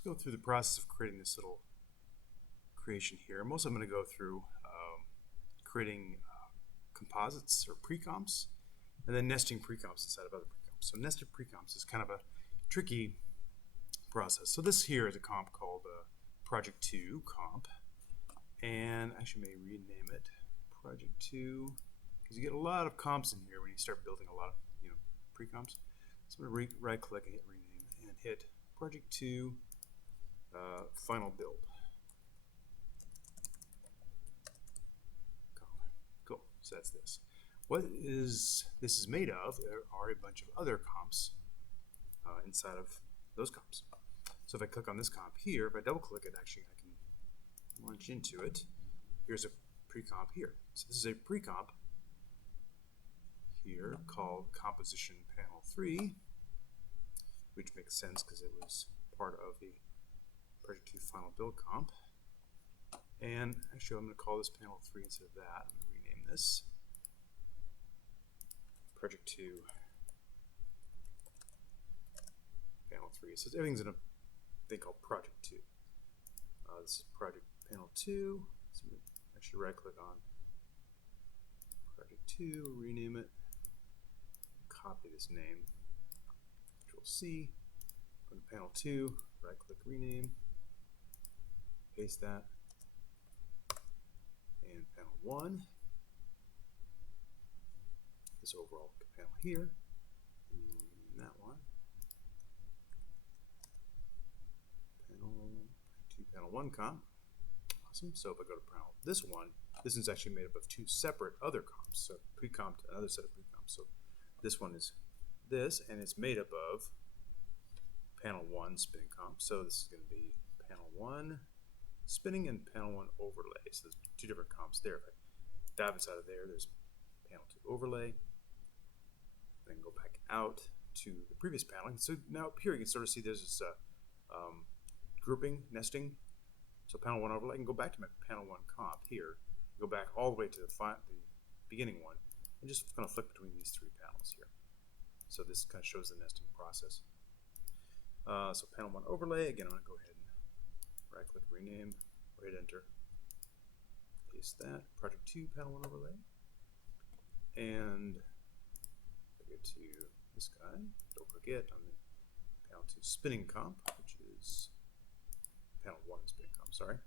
let's go through the process of creating this little creation here. Mostly I'm going to go through creating composites or pre-comps, and then nesting pre-comps inside of other pre-comps. So nested pre-comps is kind of a tricky process. So this here is a comp called Project2 comp, and I actually may rename it Project2 because you get a lot of comps in here when you start building a lot of pre-comps. So I'm going to right-click and hit rename and hit Project2 final build. Cool. So that's this. What this is made of are a bunch of other comps inside of those comps. So if I click on this comp here, if I double click it, actually I can launch into it. Here's a pre-comp here. So this is a pre-comp here called Composition Panel 3, which makes sense because it was part of the Project 2 Final Build comp. And actually I'm going to call this Panel 3 instead of that. I'm going to rename this Project 2 Panel 3. So everything's in a thing called Project 2. This is Project Panel 2. So I'm going to actually right click on Project 2, rename it, copy this name, Control C, go to Panel 2, right click rename, paste that, and Panel 1, this overall panel here, and rename that one, Panel 1 comp. Awesome. So if I go to panel this one, this is actually made up of two separate other comps. So pre-comp to another set of pre-comps. So this one is this, and it's made up of panel 1 spinning comp. So this is going to be panel 1 spinning and panel 1 overlay. So there's two different comps there. If I dive inside of there, there's panel 2 overlay. Then go back out to the previous panel. So now up here you can sort of see there's this grouping, nesting. So panel 1 overlay, I can go back to my panel 1 comp here, go back all the way to the beginning one, and just kind of flip between these three panels here. So this kind of shows the nesting process. So panel 1 overlay, again I'm going to go ahead and right click rename, or hit enter, paste that, Project 2 panel 1 overlay, and I go to this guy, double click it on the panel 2 spinning comp, which is panel 1 spinning comp, sorry.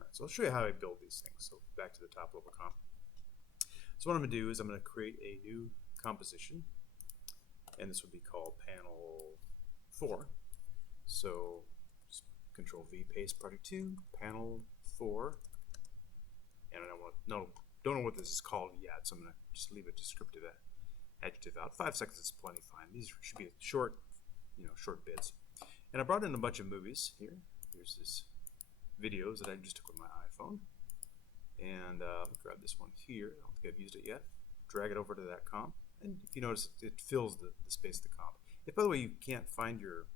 Alright, so I'll show you how I build these things. So back to the top level comp. So what I'm going to do is I'm going to create a new composition, and this would be called panel 4. So just Control V, paste Project 2, panel 4, and I don't know what this is called yet, so I'm going to just leave a descriptive adjective out. 5 seconds is plenty fine. These should be short, short bits. And I brought in a bunch of movies here. Here's this videos that I just took with my iPhone. And I'll grab this one here. I don't think I've used it yet. Drag it over to that comp. And if you notice, it fills the space of the comp. If, by the way, you can't find your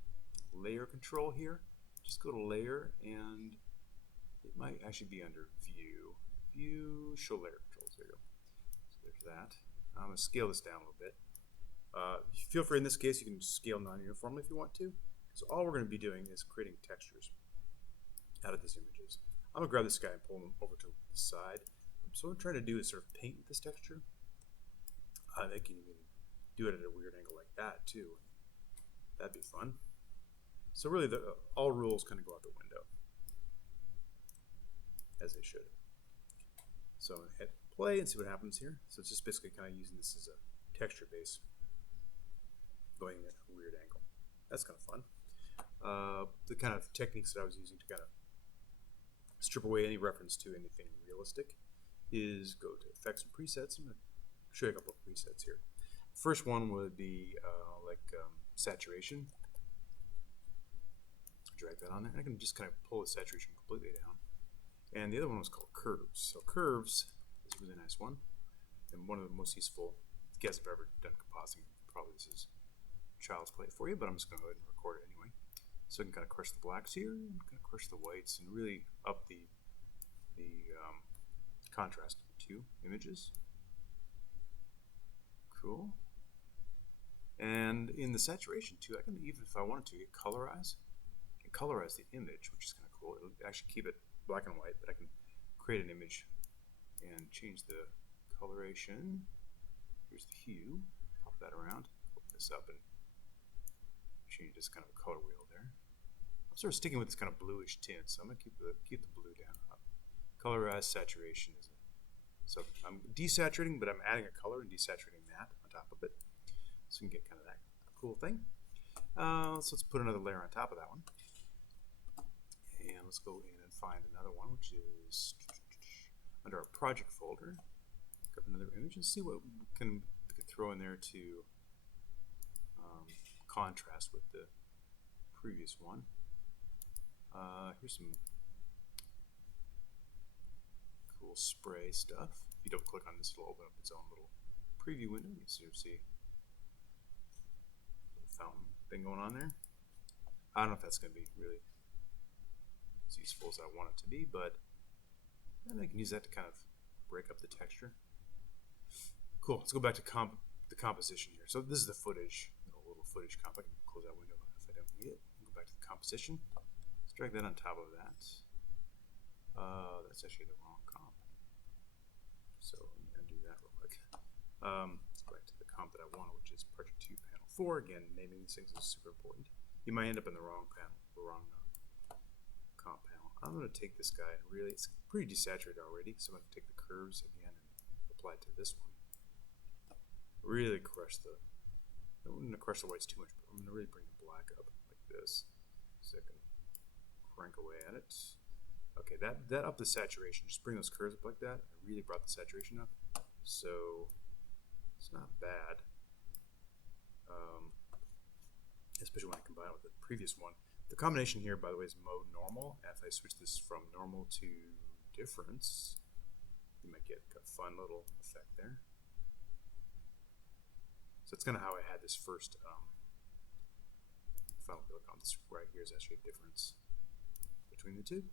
layer control here, just go to layer, and it might actually be under view. View, show layer controls. There you go. So there's that. I'm going to scale this down a little bit. Feel free, in this case, you can scale non-uniformly if you want to. So all we're going to be doing is creating textures out of these images. I'm going to grab this guy and pull him over to the side. So what I'm trying to do is sort of paint this texture. They can even do it at a weird angle like that too. That'd be fun. So really, all rules kind of go out the window, as they should. So I'm going to hit play and see what happens here. So it's just basically kind of using this as a texture base, going at a weird angle. That's kind of fun. The kind of techniques that I was using to kind of strip away any reference to anything realistic is go to Effects and Presets. I'm going to show you a couple of presets here. First one would be saturation. Drag that on there. I can just kind of pull the saturation completely down. And the other one was called curves. So curves is a really nice one, and one of the most useful. If you guys have ever done compositing, probably this is child's play for you, but I'm just going to go ahead and record it anyway. So I can kind of crush the blacks here, and kind of crush the whites, and really up the contrast of the two images. Cool. And in the saturation too, I can, even if I wanted to, colorize the image, which is kind of cool. It'll actually keep it black and white, but I can create an image and change the coloration. Here's the hue, pop that around, open this up, and change this kind of a color wheel there. I'm sort of sticking with this kind of bluish tint, so I'm going to keep the blue down. Colorize saturation is so I'm desaturating, but I'm adding a color and desaturating that on top of it, so you can get kind of that cool thing. So let's put another layer on top of that one, and let's go in and find another one, which is under our project folder. Grab another image and see what we can throw in there to contrast with the previous one. Here's some cool spray stuff. If you don't click on this, it'll open up its own little preview window. You can sort of see a little fountain thing going on there. I don't know if that's going to be really as useful as I want it to be, but I can use that to kind of break up the texture. Cool. Let's go back to the composition here. So this is the footage, little footage comp. I can close that window if I don't need it. Go back to the composition. Let's drag that on top of that. That's actually the wrong comp. So let me undo that real quick. Let's go back to the comp that I wanted, which is Project2 Panel 4. Again, naming these things is super important. You might end up in the wrong panel, the wrong comp panel. I'm going to take this guy and really, it's pretty desaturated already, so I'm going to take the curves again and apply it to this one. Really crush the, I don't want to crush the whites too much, but I'm going to really bring the black up like this, so I can crank away at it. Okay, that upped the saturation. Just bring those curves up like that. I really brought the saturation up, so it's not bad. Especially when I combine it with the previous one. The combination here, by the way, is mode normal. And if I switch this from normal to difference, you might get a fun little effect there. So that's kind of how I had this first final look on this right here is actually a difference between the two.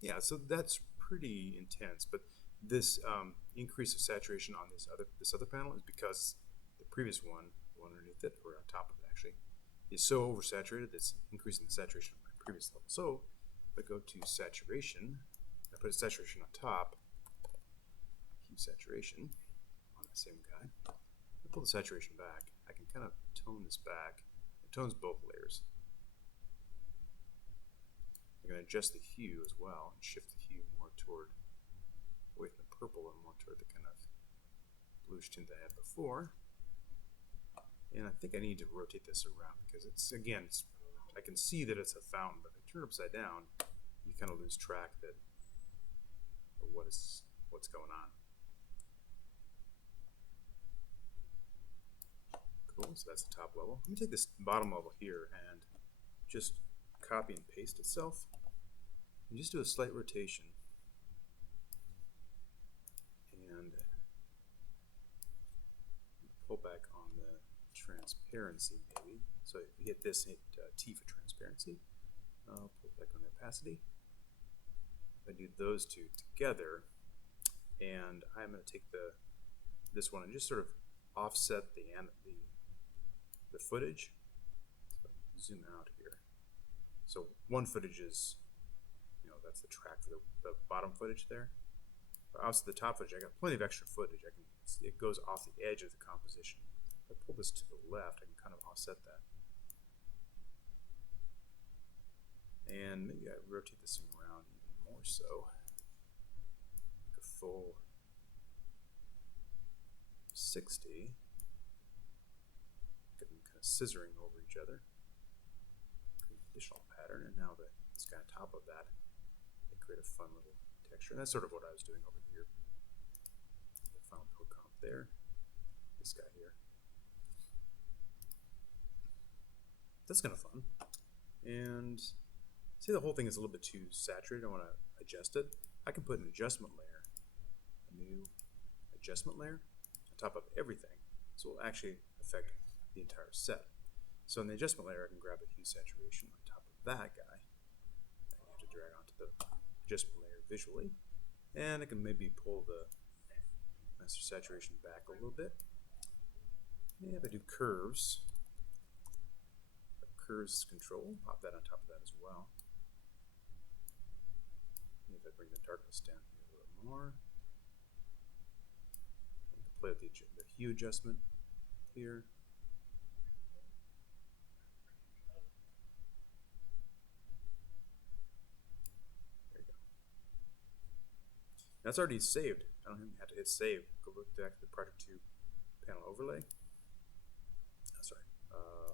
Yeah, so that's pretty intense, but this increase of saturation on this other panel is because the previous one underneath it, or on top of it actually, is so oversaturated that's increasing the saturation of my previous level. So if I go to saturation, I put saturation on top, hue saturation on the same guy. I pull the saturation back. I can kind of tone this back. It tones both layers. I'm going to adjust the hue as well and shift the hue more toward, away from the purple and more toward the kind of bluish tint I had before. And I think I need to rotate this around because it's, again, I can see that it's a fountain, but if I turn it upside down, you kind of lose track of what's going on. Cool, so that's the top level. Let me take this bottom level here and just copy and paste itself and just do a slight rotation and pull back on the transparency maybe. So if you hit this, hit T for transparency. I'll pull back on the opacity. If I do those two together, and I'm going to take this one and just sort of offset the footage. So zoom out here. So one footage is, that's the track for the bottom footage there. But also the top footage, I got plenty of extra footage. It goes off the edge of the composition. If I pull this to the left, I can kind of offset that. And maybe I rotate this thing around even more so. Like a full 60. Get them kind of scissoring over each other. Create an additional pattern, and now this guy on top of that, they create a fun little texture. And that's sort of what I was doing over here. The final code comp there. This guy here. That's kind of fun. And see, the whole thing is a little bit too saturated. I want to adjust it. I can put an adjustment layer, a new adjustment layer on top of everything. So it will actually affect the entire set. So in the adjustment layer, I can grab a hue saturation on top of that guy. I have to drag onto the adjustment layer visually. And I can maybe pull the master saturation back a little bit. And if I do curves, curves control, pop that on top of that as well. And if I bring the darkness down here a little more, I can play with the hue adjustment here. There you go. That's already saved. I don't even have to hit save. Go back to the Project2 panel overlay. Oh, sorry,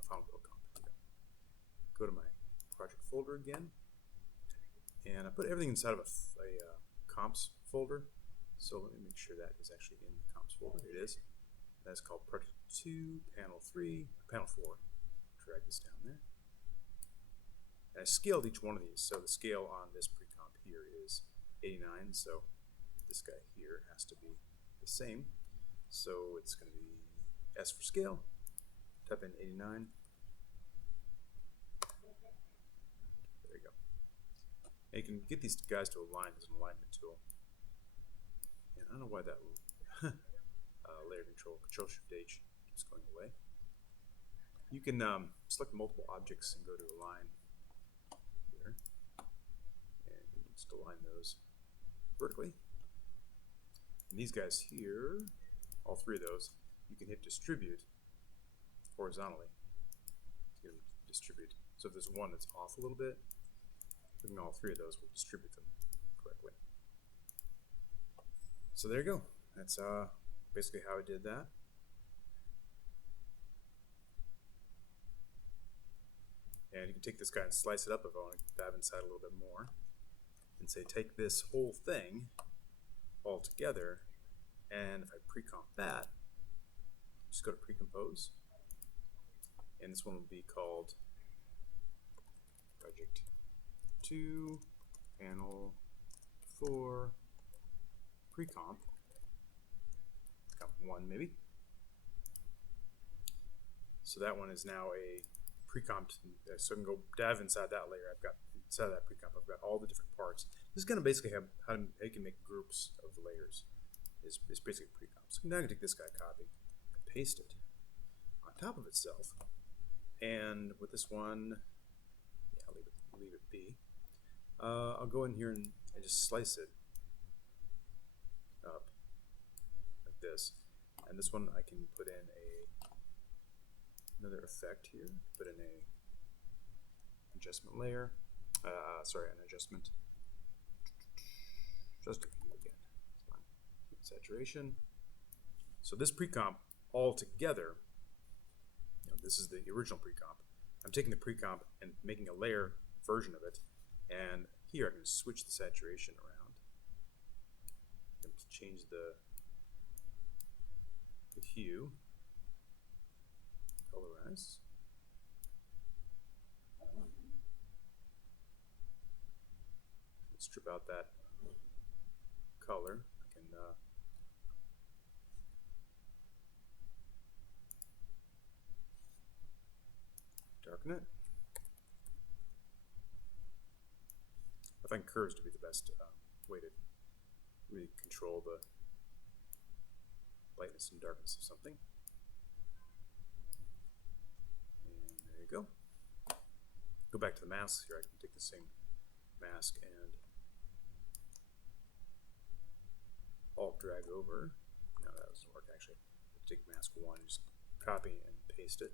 final build comp. Go to my project folder again, and I put everything inside of a comps folder. So let me make sure that is actually in the comps folder. It is. That's called Project2, panel 3, panel 4. Drag this down there. And I scaled each one of these. So the scale on this pre-comp here is 89. So this guy here has to be the same. So it's going to be S for scale. Type in 89. There you go. And you can get these guys to align. There's an alignment tool. And I don't know why that layer control Shift H keeps going away. You can select multiple objects and go to align here. And you can just align those vertically. And these guys here, all three of those, you can hit distribute horizontally to distribute. So if there's one that's off a little bit, then all three of those will distribute them correctly. So there you go. That's basically how I did that. And you can take this guy and slice it up if I want to dive inside a little bit more. And say take this whole thing all together, and if I pre-comp that, just go to pre-compose. And this one will be called Project2 panel 4 pre-comp. Comp 1 maybe. So that one is now a pre-comp, so I can go dive inside that layer. I've got inside of that pre-comp, I've got all the different parts. This is going to basically have how you can make groups of the layers. It's basically pre-comp. So now I can take this guy, copy, and paste it on top of itself. And with this one, yeah, I'll leave it be. I'll go in here and just slice it up like this. And this one I can put in another effect here. Put in a adjustment layer. Sorry, an adjustment. Just a few again. It's fine. Saturation. So this pre-comp all together, this is the original pre-comp. I'm taking the pre-comp and making a layer version of it, and here I can switch the saturation around. I can change the hue, colorize. Strip out that color. I can darken it. I find curves to be the best way to really control the lightness and darkness of something. And there you go. Go back to the masks here. I can take the same mask and alt drag over. No, that doesn't work actually. Take mask 1, just copy and paste it.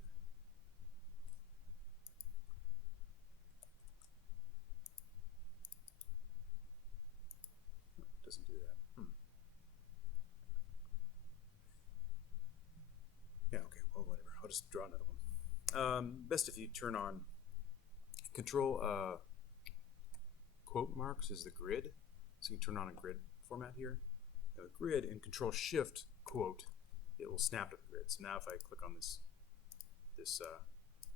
Doesn't do that. Yeah, okay, well, whatever. I'll just draw another one. Best if you turn on control quote marks is the grid. So you can turn on a grid format here. Now the grid and control shift quote, it will snap to the grid. So now if I click on this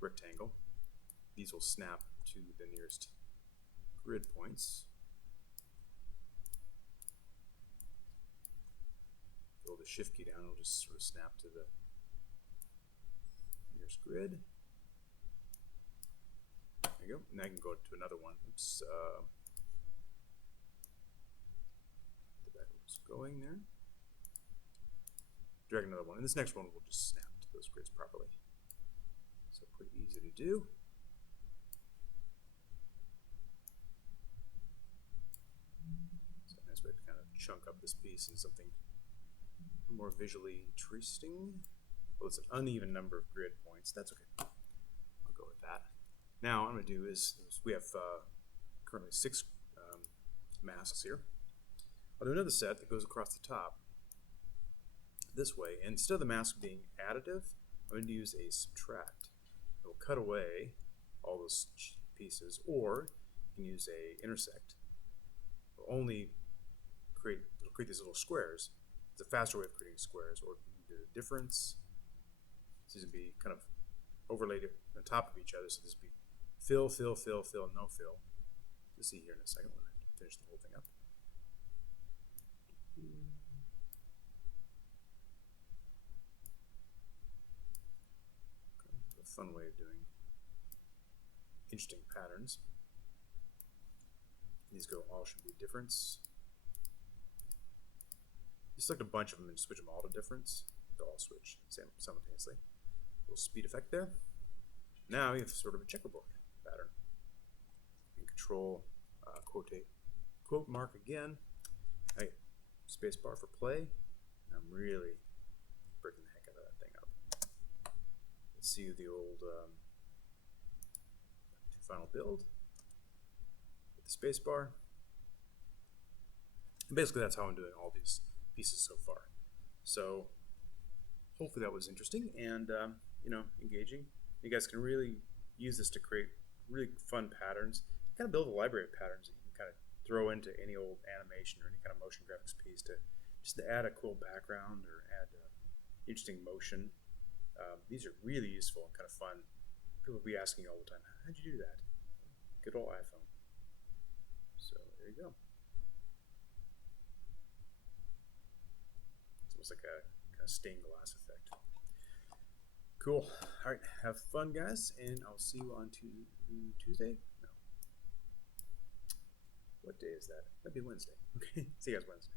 rectangle, these will snap to the nearest grid points. Hold the shift key down, it'll just sort of snap to the nearest grid. There you go. Now I can go to another one. Oops. The back was going there. drag another one. And this next one will just snap to those grids properly. So pretty easy to do. So a nice way to kind of chunk up this piece in something more visually interesting. Well, it's an uneven number of grid points. That's okay. I'll go with that. Now what I'm going to do is we have currently 6 masks here. I'll do another set that goes across the top this way. And instead of the mask being additive, I'm going to use a subtract. It will cut away all those pieces, or you can use a intersect. It'll only create these little squares. It's a faster way of creating squares, or you can do a difference. So these would be kind of overlaid on top of each other. So this would be fill, fill, fill, fill, no fill. You'll see here in a second when I finish the whole thing up. A fun way of doing interesting patterns. These all should be difference. You select a bunch of them and switch them all to difference. They'll all switch simultaneously. A little speed effect there. Now you have sort of a checkerboard pattern. And control quote mark again. Hey, space bar for play. I'm really breaking the heck out of that thing up. Let's see the old final build with the space bar. And basically that's how I'm doing all these pieces so far. So hopefully that was interesting and engaging. You guys can really use this to create really fun patterns. Kind of build a library of patterns that you can kind of throw into any old animation or any kind of motion graphics piece to just to add a cool background or add interesting motion. These are really useful and kind of fun. People will be asking you all the time, how'd you do that? Good old iPhone. So there you go. It's almost like a kind of stained glass effect. Cool. All right, have fun, guys, and I'll see you on Tuesday. No. What day is that? That'd be Wednesday. Okay, see you guys Wednesday.